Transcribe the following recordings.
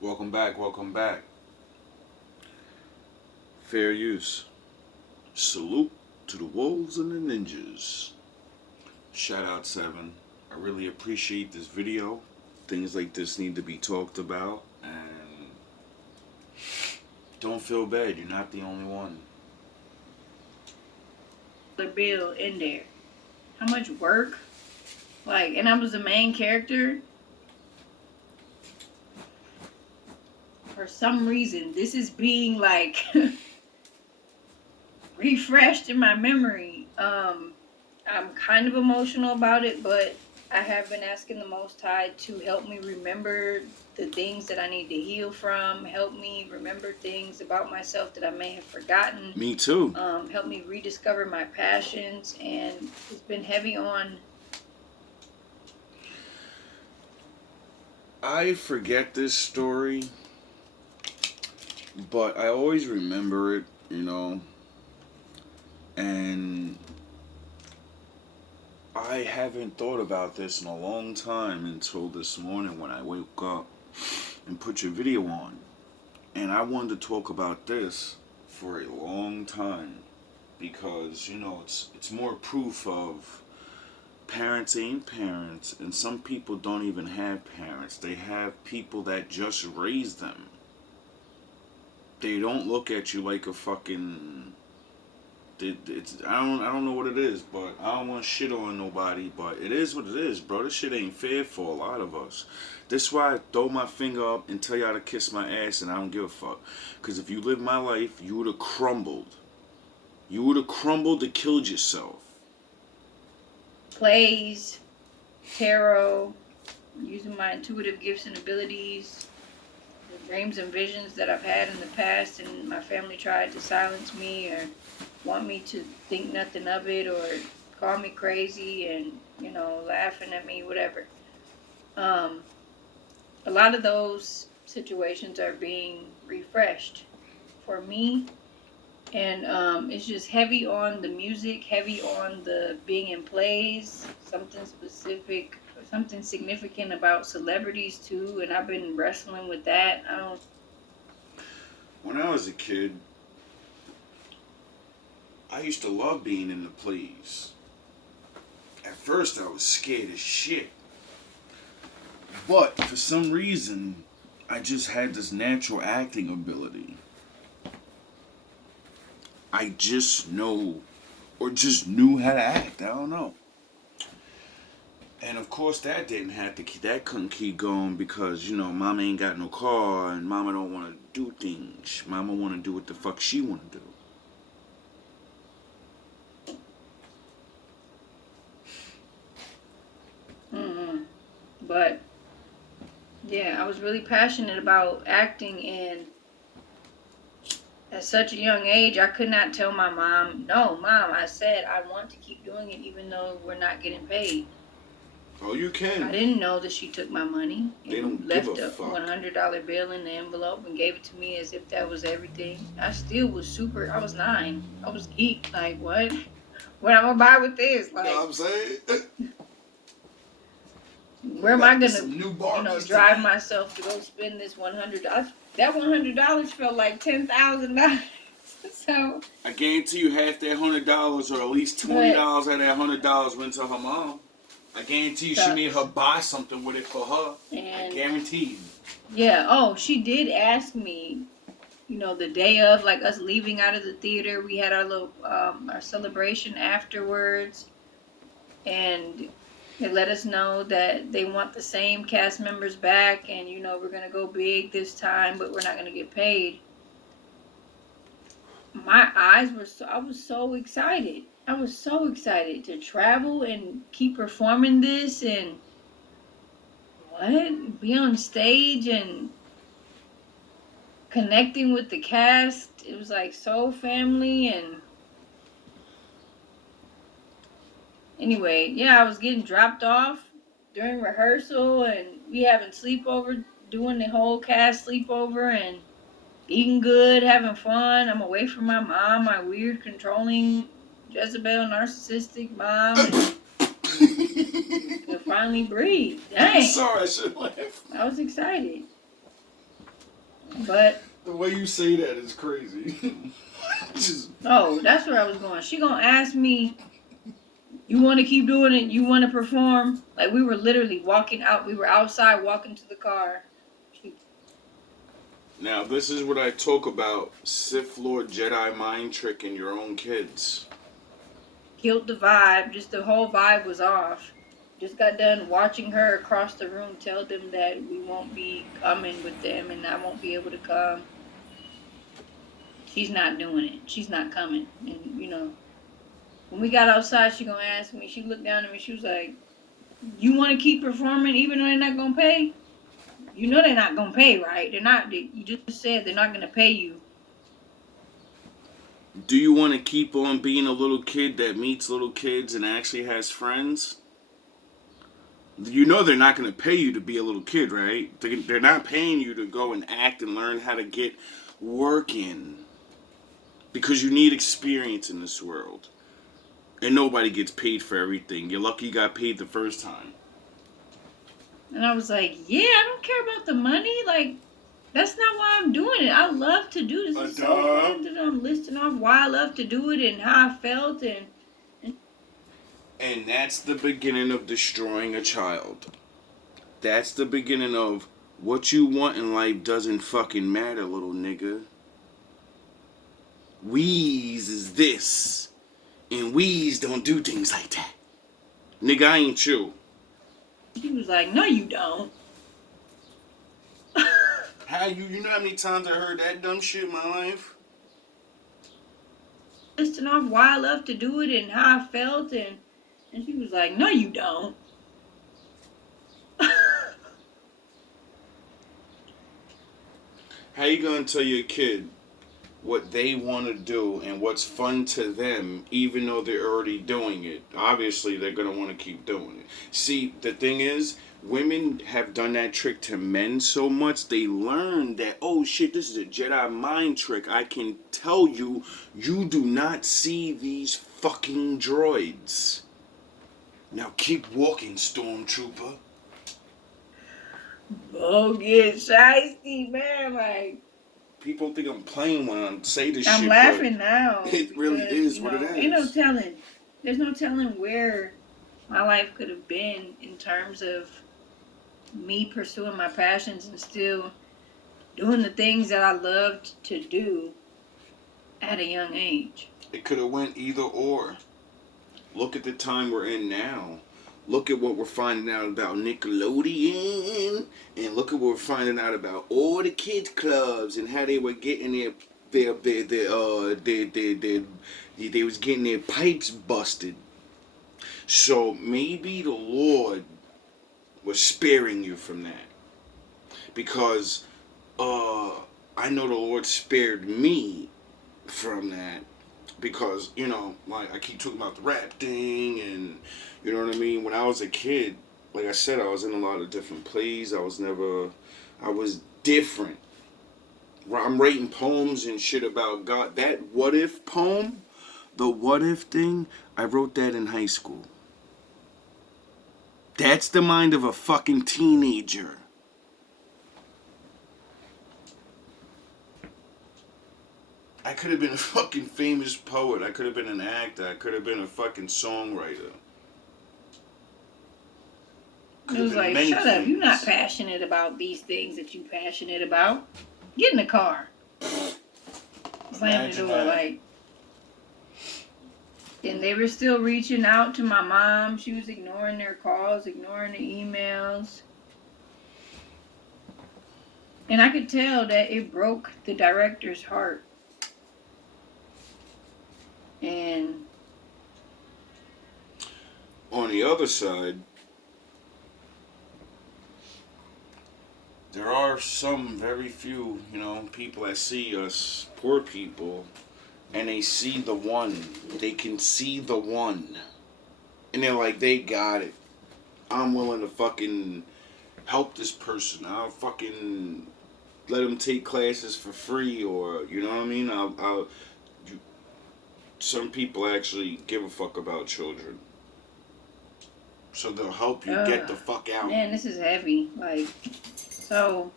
Welcome back, welcome back. Fair use. Salute to the wolves and the ninjas. Shout out 7. I really appreciate this video. Things like this need to be talked about, and don't feel bad, you're not the only one. The bill in there. How much work? Like, and I was the main character. For some reason, this is being like refreshed in my memory. I'm kind of emotional about it, but I have been asking the Most High to help me remember the things that I need to heal from, help me remember things about myself that I may have forgotten. Me too. Help me rediscover my passions, and it's been heavy on. I forget this story, but I always remember it, and I haven't thought about this in a long time until this morning when I woke up and put your video on. And I wanted to talk about this for a long time because, it's more proof of parents ain't parents, and some people don't even have parents. They have people that just raise them. They don't look at you like a fucking. I don't know what it is, but I don't want to shit on nobody. But it is what it is, bro. This shit ain't fair for a lot of us. This why I throw my finger up and tell y'all to kiss my ass, and I don't give a fuck. Cause if you lived my life, you would have crumbled. You would have crumbled and killed yourself. Plays, tarot, using my intuitive gifts and abilities, the dreams and visions that I've had in the past, and my family tried to silence me or want me to think nothing of it or call me crazy and, laughing at me, whatever. A lot of those situations are being refreshed for me. And it's just heavy on the music, heavy on the being in plays, something specific, something significant about celebrities too. And I've been wrestling with that. When I was a kid, I used to love being in the plays. At first, I was scared as shit. But for some reason, I just had this natural acting ability. I just know, or just knew how to act. I don't know. And of course, that couldn't keep going because mama ain't got no car and mama don't want to do things. Mama want to do what the fuck she want to do. But yeah, I was really passionate about acting, and at such a young age, I could not tell my mom, no, Mom, I said I want to keep doing it even though we're not getting paid. Oh, you can. I didn't know that she took my money They don't and left give a fuck. $100 bill in the envelope and gave it to me as if that was everything. I still was I was 9. I was geeked. Like, what? What am I gonna buy with this? Like, You know what I'm saying? where am I gonna, drive myself to go spend this $100? That $100 felt like $10,000. So I guarantee you half that $100 or at least $20 out of that $100 went to her mom. I guarantee you she made her buy something with it for her. I guarantee you. Yeah. Oh, she did ask me. The day of, like, us leaving out of the theater, we had our little our celebration afterwards, and they let us know that they want the same cast members back, and we're gonna go big this time, but we're not gonna get paid. My eyes were I was so excited. I was so excited to travel and keep performing this and be on stage and connecting with the cast. It was like so family. And anyway, yeah, I was getting dropped off during rehearsal, and we having sleepover, doing the whole cast sleepover and eating good, having fun. I'm away from my mom, my weird, controlling, Jezebel, narcissistic mom. And finally breathe. Dang. Sorry, I should laugh. I was excited. But The way you say that is crazy. Just, oh, that's where I was going. She gonna ask me, "You want to keep doing it? You want to perform?" Like we were literally walking out. We were outside walking to the car. She now, this is what I talk about: Sith Lord Jedi mind tricking your own kids. killed the vibe. Just the whole vibe was off. Just got done watching her across the room tell them that we won't be coming with them and I won't be able to come. She's not doing it. She's not coming. And when we got outside, she gonna ask me. She looked down at me. She was like, "You want to keep performing even though they're not gonna pay? You know they're not gonna pay, right? They're not. You just said they're not gonna pay you." Do you want to keep on being a little kid that meets little kids and actually has friends? You know they're not going to pay you to be a little kid, right? They're not paying you to go and act and learn how to get work in. Because you need experience in this world. And nobody gets paid for everything. You're lucky you got paid the first time. And I was like, "Yeah, I don't care about the money. Like, that's not why I'm doing it. I love to do this. It's so fun that I'm listing off why I love to do it and how I felt And that's the beginning of destroying a child. That's the beginning of what you want in life doesn't fucking matter, little nigga. Weeze is this. And weeze don't do things like that. Nigga, I ain't you. She was like, "No, you don't." How you know how many times I heard that dumb shit in my life? Listing off why I love to do it and how I felt and she was like, "No, you don't." How you gonna tell your kid what they want to do and what's fun to them, even though they're already doing it? Obviously, they're gonna want to keep doing it. See, the thing is, women have done that trick to men so much, they learn that, oh shit, this is a Jedi mind trick. I can tell you, you do not see these fucking droids. Now keep walking, Stormtrooper. Bogus, shiesty, man. Like, People think I'm playing when I say this I'm shit, laughing but now. it really is what it Ain't no is. telling. There's no telling where my life could have been in terms of me pursuing my passions and still doing the things that I loved to do at a young age. It could have went either or. Look at the time we're in now. Look at what we're finding out about Nickelodeon, and look at what we're finding out about all the kids clubs and how they were getting they was getting their pipes busted. So maybe the Lord was sparing you from that, because I know the Lord spared me from that, because like I keep talking about the rap thing, and you know what I mean. When I was a kid, like I said, I was in a lot of different plays. I was different. I'm writing poems and shit about God. That what if poem, the what if thing, I wrote that in high school. That's the mind of a fucking teenager. I could have been a fucking famous poet. I could have been an actor. I could have been a fucking songwriter. It was like, shut up. You're not passionate about these things that you passionate about. Get in the car. Slam the door, like. And they were still reaching out to my mom. She was ignoring their calls, ignoring the emails. And I could tell that it broke the director's heart. And on the other side, there are some very few, people that see us, poor people, and they see the one. They can see the one. And they're like, they got it. I'm willing to fucking help this person. I'll fucking let them take classes for free, or, you know what I mean? Some people actually give a fuck about children. So they'll help you get the fuck out. Man, this is heavy. Like, so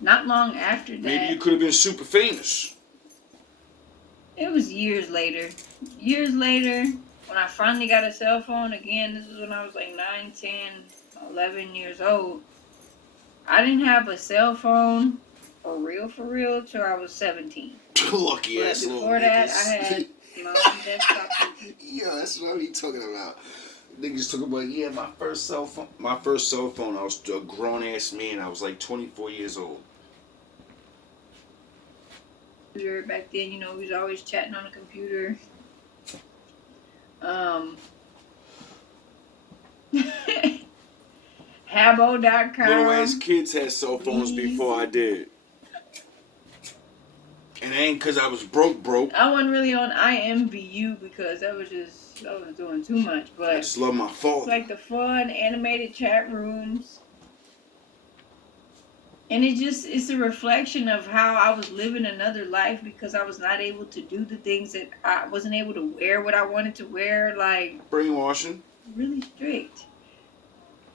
Not long after Maybe that, you could have been super famous. it was years later. Years later, when I finally got a cell phone again, this was when I was like 9, 10, 11 years old. I didn't have a cell phone for real, till I was 17. Lucky But ass little before that, I niggas. had my own desktop computer. Yeah, that's what I'm talking about. Niggas talking about, yeah, my first cell phone. My first cell phone, I was a grown ass man. I was like 24 years old. Back then, we was always chatting on the computer. Habo.com. Little ass kids had cell phones before I did. And it ain't because I was broke. I wasn't really on IMVU because I was doing too much. But I just love my father. It's like the fun animated chat rooms. And it's a reflection of how I was living another life because I was not able to do the things that I wasn't able to wear what I wanted to wear. Like, brainwashing. Really strict.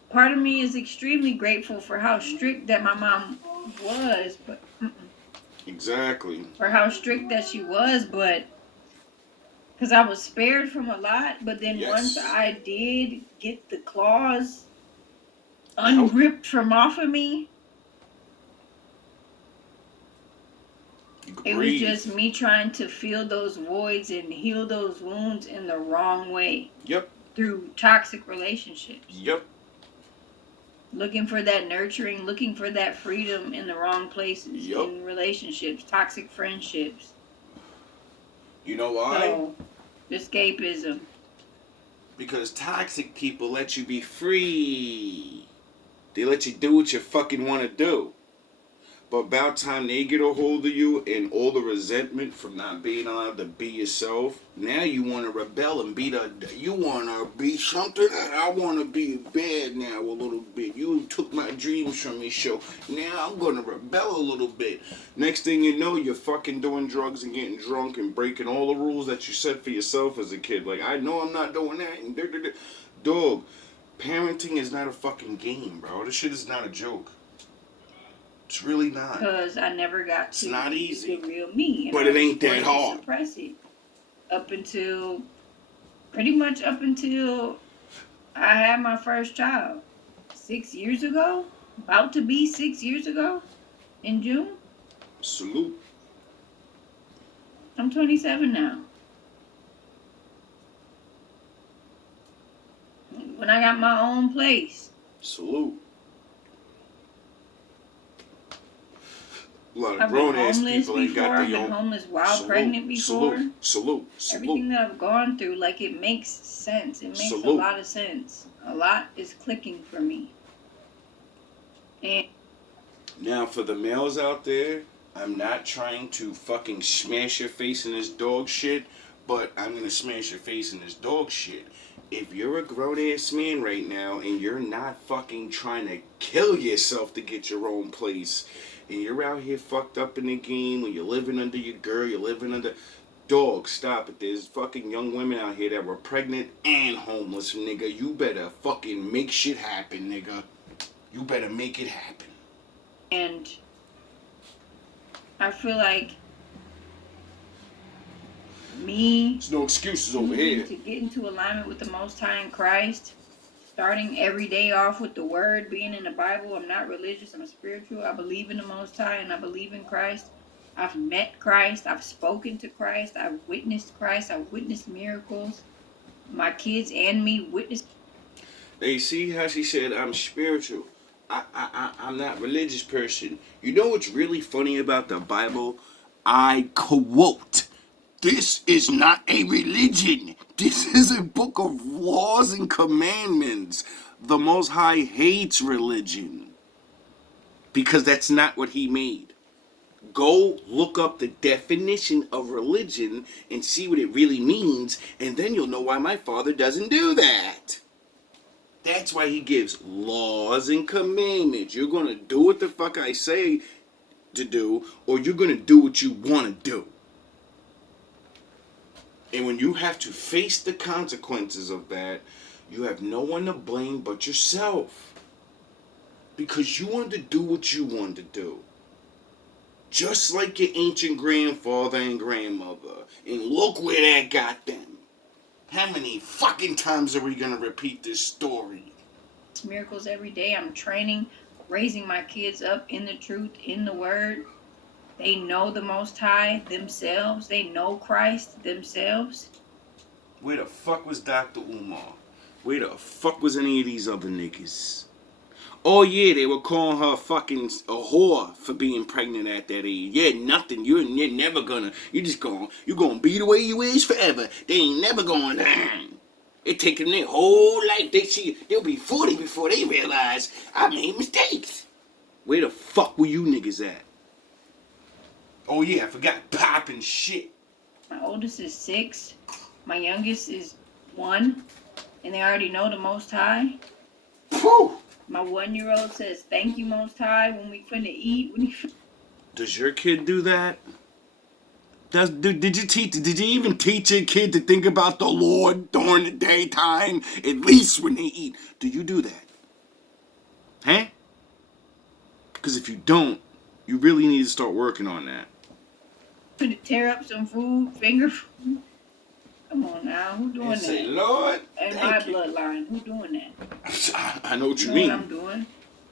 Part of me is extremely grateful for how strict that my mom was, but exactly. For how strict that she was, but because I was spared from a lot, but then once I did get the claws unripped from off of me, it was just me trying to fill those voids and heal those wounds in the wrong way. Yep. Through toxic relationships. Yep. Looking for that nurturing, looking for that freedom in the wrong places. Yep. In relationships, toxic friendships. You know why? So, escapism. Because toxic people let you be free. They let you do what you fucking want to do. But about time they get a hold of you and all the resentment from not being allowed to be yourself, now you want to rebel and you want to be something that I want to be bad now a little bit. You took my dreams from me, so now I'm going to rebel a little bit. Next thing you know, you're fucking doing drugs and getting drunk and breaking all the rules that you set for yourself as a kid. Like, I know I'm not doing that. And dog, parenting is not a fucking game, bro. This shit is not a joke. It's really not. Because I never got to not easy. The real me. But it ain't that hard. Suppress it. Pretty much up until I had my first child. 6 years ago? About to be 6 years ago? In June? Salute. I'm 27 now. When I got my own place. Salute. A lot of grown ass people ain't got their own. I've been homeless while pregnant before. Salute. Everything that I've gone through, like, it makes sense. It makes a lot of sense. A lot is clicking for me. And now, for the males out there, I'm not trying to fucking smash your face in this dog shit, but I'm gonna smash your face in this dog shit. If you're a grown ass man right now and you're not fucking trying to kill yourself to get your own place, and you're out here fucked up in the game, when you're living under your girl, you're living under... Dog, stop it. There's fucking young women out here that were pregnant and homeless, nigga. You better fucking make shit happen, nigga. You better make it happen. And I feel like there's no excuses over here. To get into alignment with the Most High in Christ, starting every day off with the word, being in the Bible. I'm not religious, I'm spiritual. I believe in the Most High and I believe in Christ. I've met Christ, I've spoken to Christ, I've witnessed Christ, I've witnessed miracles. My kids and me witnessed. Hey, see how she said I'm spiritual? I'm not religious person. You know what's really funny about the Bible? I quote, "This is not a religion. This is a book of laws and commandments. The Most High hates religion. Because that's not what he made. Go look up the definition of religion and see what it really means, and then you'll know why my father doesn't do that. That's why he gives laws and commandments. You're going to do what the fuck I say to do, or you're going to do what you want to do. And when you have to face the consequences of that, you have no one to blame but yourself. Because you wanted to do what you wanted to do. just like your ancient grandfather and grandmother. And look where that got them. How many fucking times are we gonna repeat this story? Miracles every day. I'm training, raising my kids up in the truth, in the word. They know the Most High themselves. They know Christ themselves. Where the fuck was Dr. Umar? Where the fuck was any of these other niggas? Oh yeah, they were calling her fucking a whore for being pregnant at that age. Yeah, nothing. You're never gonna. You're gonna be the way you is forever. They ain't never going down. It taking their whole life. They'll be 40 before they realize I made mistakes. Where the fuck were you niggas at? Oh yeah, I forgot popping shit. My oldest is 6. My youngest is 1. And they already know the Most High. Whew. My 1-year-old says, "Thank you, Most High," when we finna eat. Does your kid do that? Did you even teach your kid to think about the Lord during the daytime? At least when they eat. Do you do that? Huh? Because if you don't, you really need to start working on that. Finna tear up some food, finger food. Come on now, who doing And say, that? Lord, In my bloodline, who doing that? I know what you know mean. what I'm doing.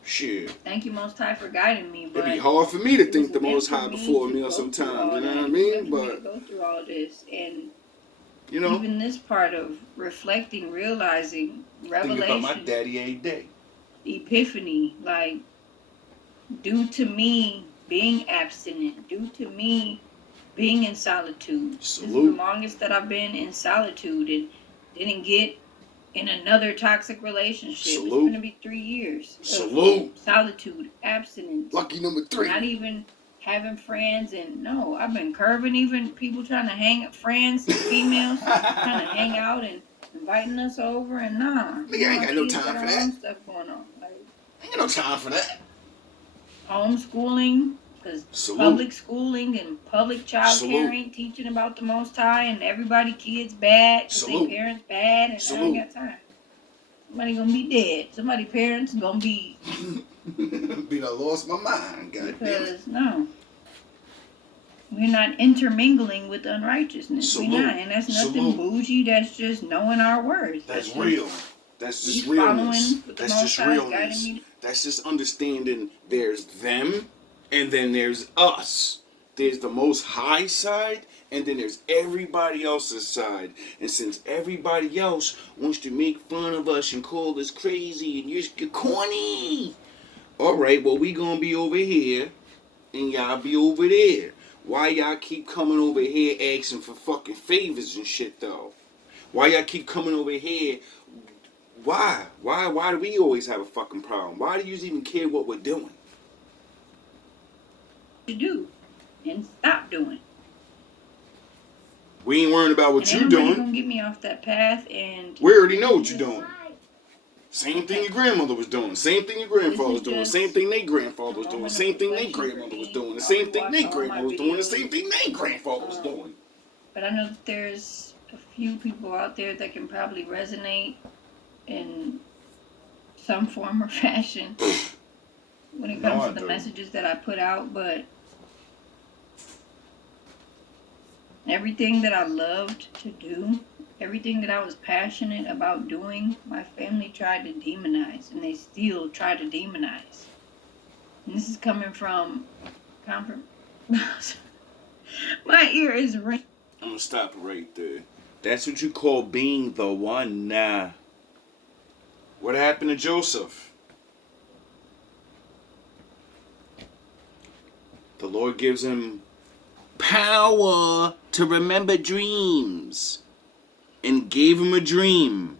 Shit. Thank you, Most High, for guiding me. But It'd be hard for me to think the meant Most for High me before a to meal go sometimes. through all You know that. what I It was mean? meant for me to But go through all this, and you know, even this part of reflecting, realizing, revelation, think about my daddy every day. Epiphany, like due to me being abstinent, due to me being in solitude. Salute. This is the longest that I've been in solitude and didn't get in another toxic relationship. Salute. It's going to be 3 years. Salute. Solitude, abstinence. Lucky number 3. Not even having friends. And no, I've been curving even people trying to hang up, friends, females, trying to hang out and inviting us over. And nah. Nigga, I ain't got no time for that. Stuff going on. Like, I ain't got no time for that. Homeschooling. Because public schooling and public child care ain't teaching about the Most High, and everybody kids bad because their parents bad, and I ain't got time. Somebody gonna be dead. Somebody parents gonna be. I lost my mind, goddamn. Because no, we're not intermingling with unrighteousness. We're not, and that's nothing bougie. That's just knowing our worth. That's real. That's just realness. That's just realness. That's just understanding. There's them. And then there's us. There's the Most High side, and then there's everybody else's side. And since everybody else wants to make fun of us and call us crazy and you're corny, all right, well, we gonna be over here, and y'all be over there. Why y'all keep coming over here asking for fucking favors and shit, though? Why y'all keep coming over here? Why? Why do we always have a fucking problem? Why do you even care what we're doing? To do and stop doing. We ain't worrying about what you're doing. Gonna get me off that path, and we already know what you're doing. Same thing your grandmother was doing. Same thing your grandfather was doing. Same thing their grandfather was doing. Same thing their grandmother was doing. The same thing their grandmother was doing. The same thing their grandfather was doing. But I know that there's a few people out there that can probably resonate in some form or fashion when it comes to the messages that I put out, but everything that I loved to do, everything that I was passionate about doing, my family tried to demonize, and they still try to demonize. And this is coming from my ear is ringing. I'm gonna stop it right there. That's what you call being the one. Nah. What happened to Joseph? The Lord gives him power to remember dreams and gave him a dream,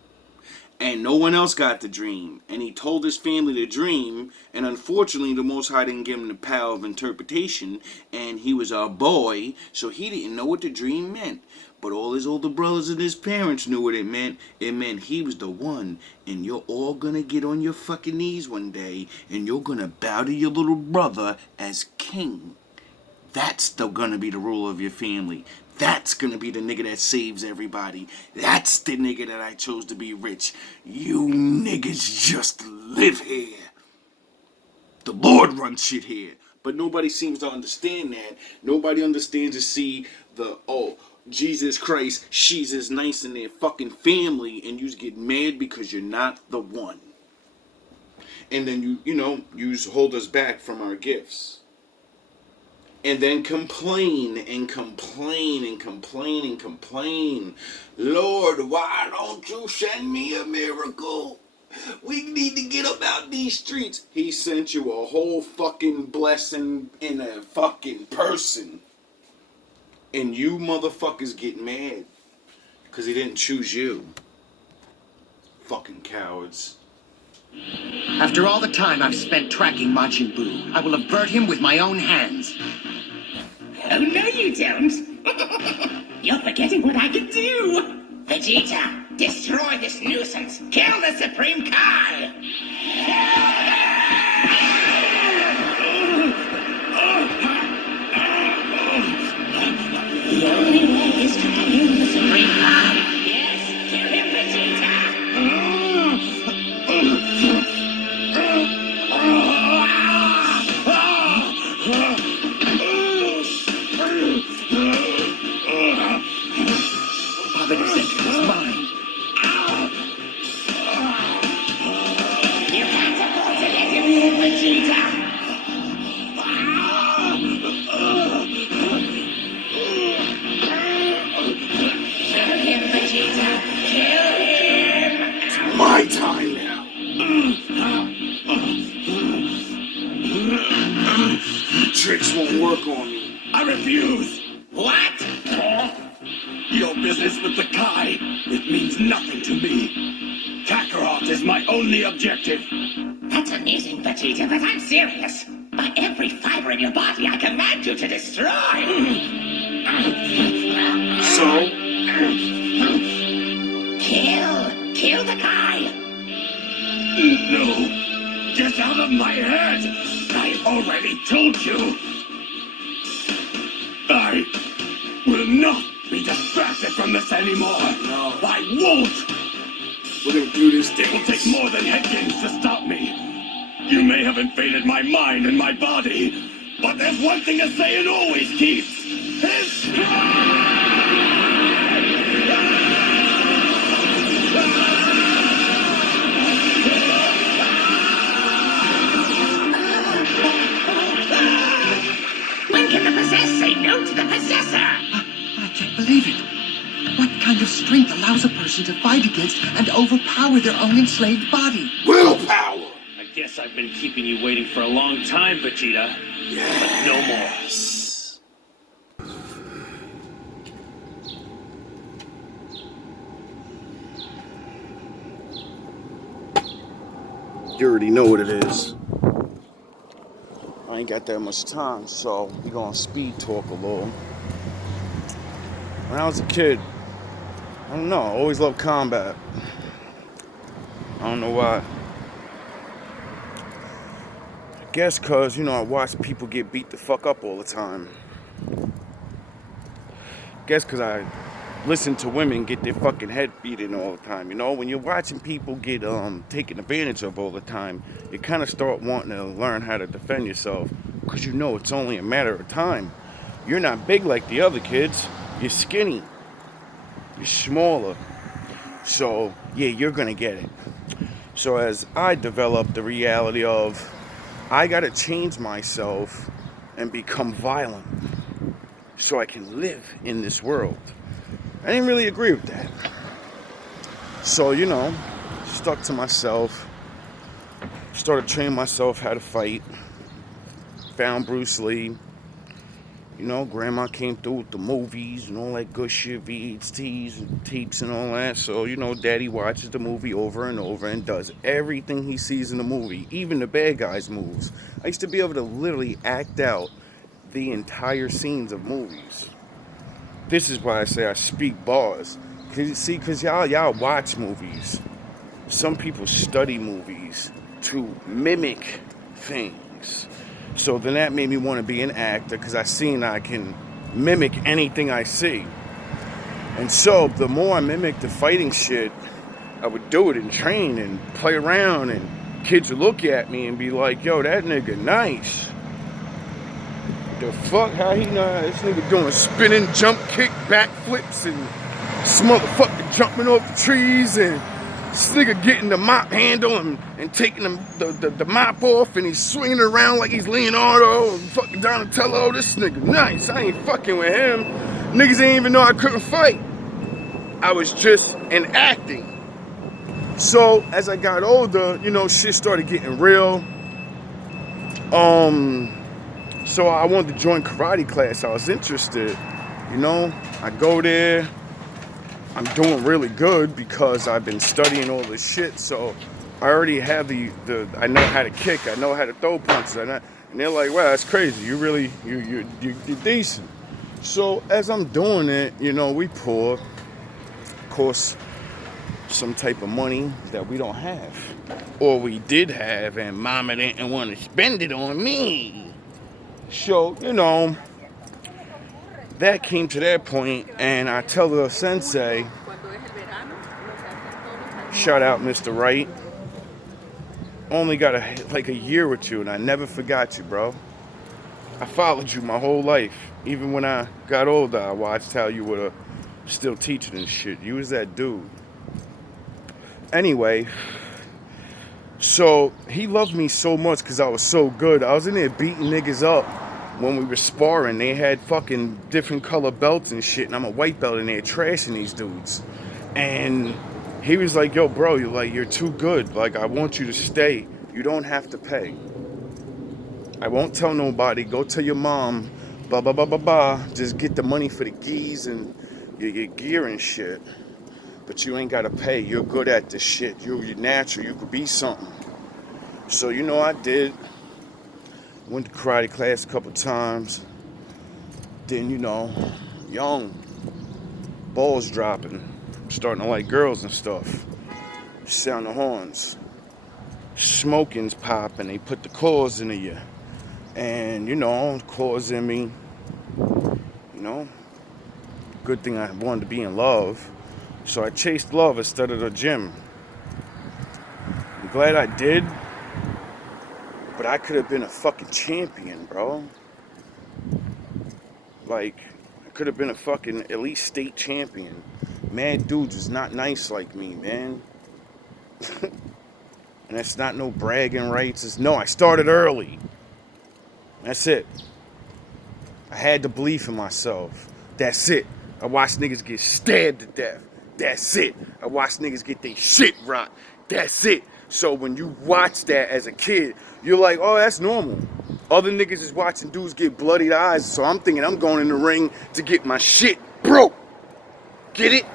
and no one else got the dream, and he told his family the dream, and unfortunately the Most High didn't give him the power of interpretation, and he was a boy, so he didn't know what the dream meant. But all his older brothers and his parents knew what it meant. It meant he was the one, and you're all gonna get on your fucking knees one day, and you're gonna bow to your little brother as king. That's gonna be the rule of your family. That's gonna be the nigga that saves everybody. That's the nigga that I chose to be rich. You niggas just live here. The Lord runs shit here. But nobody seems to understand that. Nobody understands to see Jesus Christ, she's as nice in their fucking family, and you get mad because you're not the one. And then you hold us back from our gifts. And then complain and complain and complain and complain. Lord, why don't you send me a miracle? We need to get up out these streets. He sent you a whole fucking blessing in a fucking person. And you motherfuckers get mad because he didn't choose you. Fucking cowards. After all the time I've spent tracking Majin Buu, I will avert him with my own hands. Oh, no you don't. You're forgetting what I can do. Vegeta, destroy this nuisance. Kill the Supreme Kai. The only way is to kill the Supreme Kai. Yes, kill him, Vegeta. Father Center is mine. You can't afford to let him live, Vegeta. Kill him, Vegeta. Kill him. It's my time now. Tricks won't work on me. I refuse! What? Your business with the Kai, it means nothing to me. Kakarot is my only objective. That's amusing, Vegeta, but I'm serious. By every fiber in your body, I command you to destroy. So? Kill the Kai. No! Get out of my head! I already told you! I will not be distracted from this anymore! No. I won't! We're gonna do this It will take more than head games to stop me. You may have invaded my mind and my body, but there's one thing a Saiyan always keeps. His When can the possessed say no to the possessor? I can't believe it. What kind of strength allows a person to fight against and overpower their own enslaved body? willpower. I guess I've been keeping you waiting for a long time, Vegeta. But no more. You already know what it is. I ain't got that much time, so we gonna speed talk a little. When I was a kid, I don't know, I always loved combat. I don't know why. I guess cause, I watch people get beat the fuck up all the time. I guess cause I listen to women get their fucking head beat in all the time. When you're watching people get taken advantage of all the time, you kind of start wanting to learn how to defend yourself, because it's only a matter of time. You're not big like the other kids. You're skinny. You're smaller. So, yeah, you're gonna get it. So as I developed the reality of, I gotta change myself and become violent so I can live in this world. I didn't really agree with that. So, stuck to myself. Started training myself how to fight. Found Bruce Lee. Grandma came through with the movies and all that good shit, VHTs and tapes and all that. So, Daddy watches the movie over and over and does everything he sees in the movie, even the bad guys' moves. I used to be able to literally act out the entire scenes of movies. This is why I say I speak bars. Because y'all watch movies. Some people study movies to mimic things. So then that made me want to be an actor, because I seen I can mimic anything I see. And so the more I mimicked the fighting shit, I would do it and train and play around, and kids would look at me and be like, yo, that nigga nice. The fuck? How he know? This nigga doing spinning jump kick, backflips, and this motherfucker jumping off the trees, and this nigga getting the mop handle and taking the mop off, and he's swinging it around like he's Leonardo and fucking Donatello. This nigga nice. I ain't fucking with him. Niggas ain't even know I couldn't fight. I was just in acting. So as I got older, you know, shit started getting real. So I wanted to join karate class. I was interested, you know. I go there. I'm doing really good because I've been studying all this shit. So I already have I know how to kick. I know how to throw punches. And they're like, wow, that's crazy. You really, you're decent. So as I'm doing it, you know, we pour, of course, some type of money that we don't have, or we did have, and mama didn't want to spend it on me. So, you know, that came to that point, and I tell the sensei, shout out Mr. Wright, only got like a year or two, and I never forgot you, bro. I followed you my whole life. Even when I got older, I watched how you were still teaching and shit. You was that dude. Anyway, so he loved me so much because I was so good. I was in there beating niggas up when we were sparring. They had fucking different color belts and shit, and I'm a white belt in there trashing these dudes. And he was like, yo, bro, you're too good. Like, I want you to stay. You don't have to pay. I won't tell nobody. Go tell your mom. Blah, blah, blah, blah, blah. Just get the money for the gis and your gear and shit. But you ain't gotta pay. You're good at this shit. You're natural. You could be something. So, you know, I did. Went to karate class a couple times. Then, you know, young. Balls dropping. Starting to like girls and stuff. Sound the horns. Smoking's popping. They put the claws into you. And, you know, claws in me. You know. Good thing I wanted to be in love. So I chased love instead of the gym. I'm glad I did. But I could have been a fucking champion, bro. Like, I could have been a fucking at least state champion. Mad dudes is not nice like me, man. And that's not no bragging rights. It's, no, I started early. That's it. I had the belief in myself. That's it. I watched niggas get stabbed to death. That's it. I watched niggas get their shit rocked. That's it. So when you watch that as a kid, you're like, oh, that's normal. Other niggas is watching dudes get bloodied eyes, so I'm thinking I'm going in the ring to get my shit broke. Get it?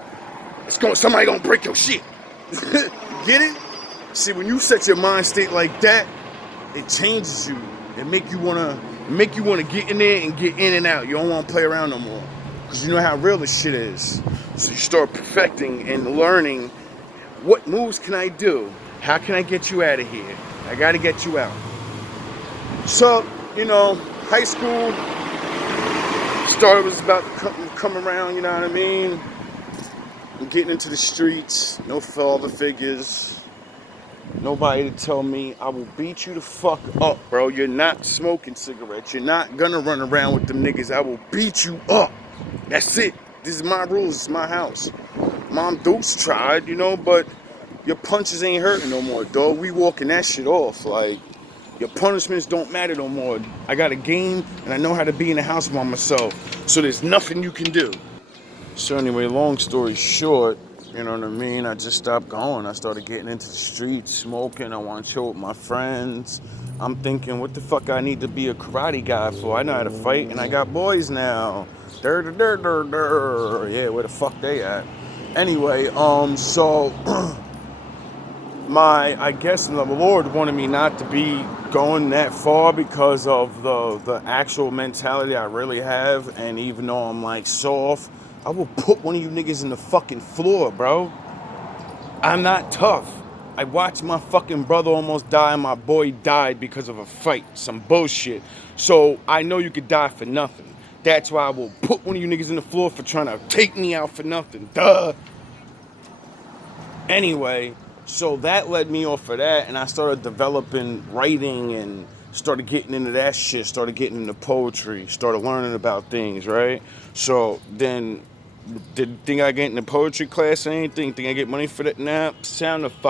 Somebody gonna break your shit. Get it? See, when you set your mind state like that, it changes you. It make you wanna get in there and get in and out. You don't wanna play around no more. Because you know how real this shit is. So you start perfecting and learning, what moves can I do? How can I get you out of here? I gotta get you out. So, you know, high school was about to come around, you know what I mean? I'm getting into the streets, no father figures, nobody to tell me, I will beat you the fuck up, bro. You're not smoking cigarettes. You're not gonna run around with them niggas. I will beat you up. That's it. This is my rules. It's my house. Mom Dukes tried, you know, but your punches ain't hurting no more, dog. We walking that shit off. Like, your punishments don't matter no more. I got a game, and I know how to be in the house by myself. So there's nothing you can do. So anyway, long story short, you know what I mean? I just stopped going. I started getting into the streets, smoking. I want to chill with my friends. I'm thinking, what the fuck I need to be a karate guy for? I know how to fight, and I got boys now. Yeah, where the fuck they at? Anyway, so I guess the Lord wanted me not to be going that far because of the actual mentality I really have. And even though I'm like soft, I will put one of you niggas in the fucking floor, bro. I'm not tough. I watched my fucking brother almost die and my boy died because of a fight. Some bullshit. So I know you could die for nothing. That's why I will put one of you niggas in the floor for trying to take me out for nothing. Duh. Anyway, so that led me off of that, and I started developing writing and started getting into that shit, started getting into poetry, started learning about things, right? So then, did think I get into poetry class or anything? Think I get money for that? Nah, sound the fuck.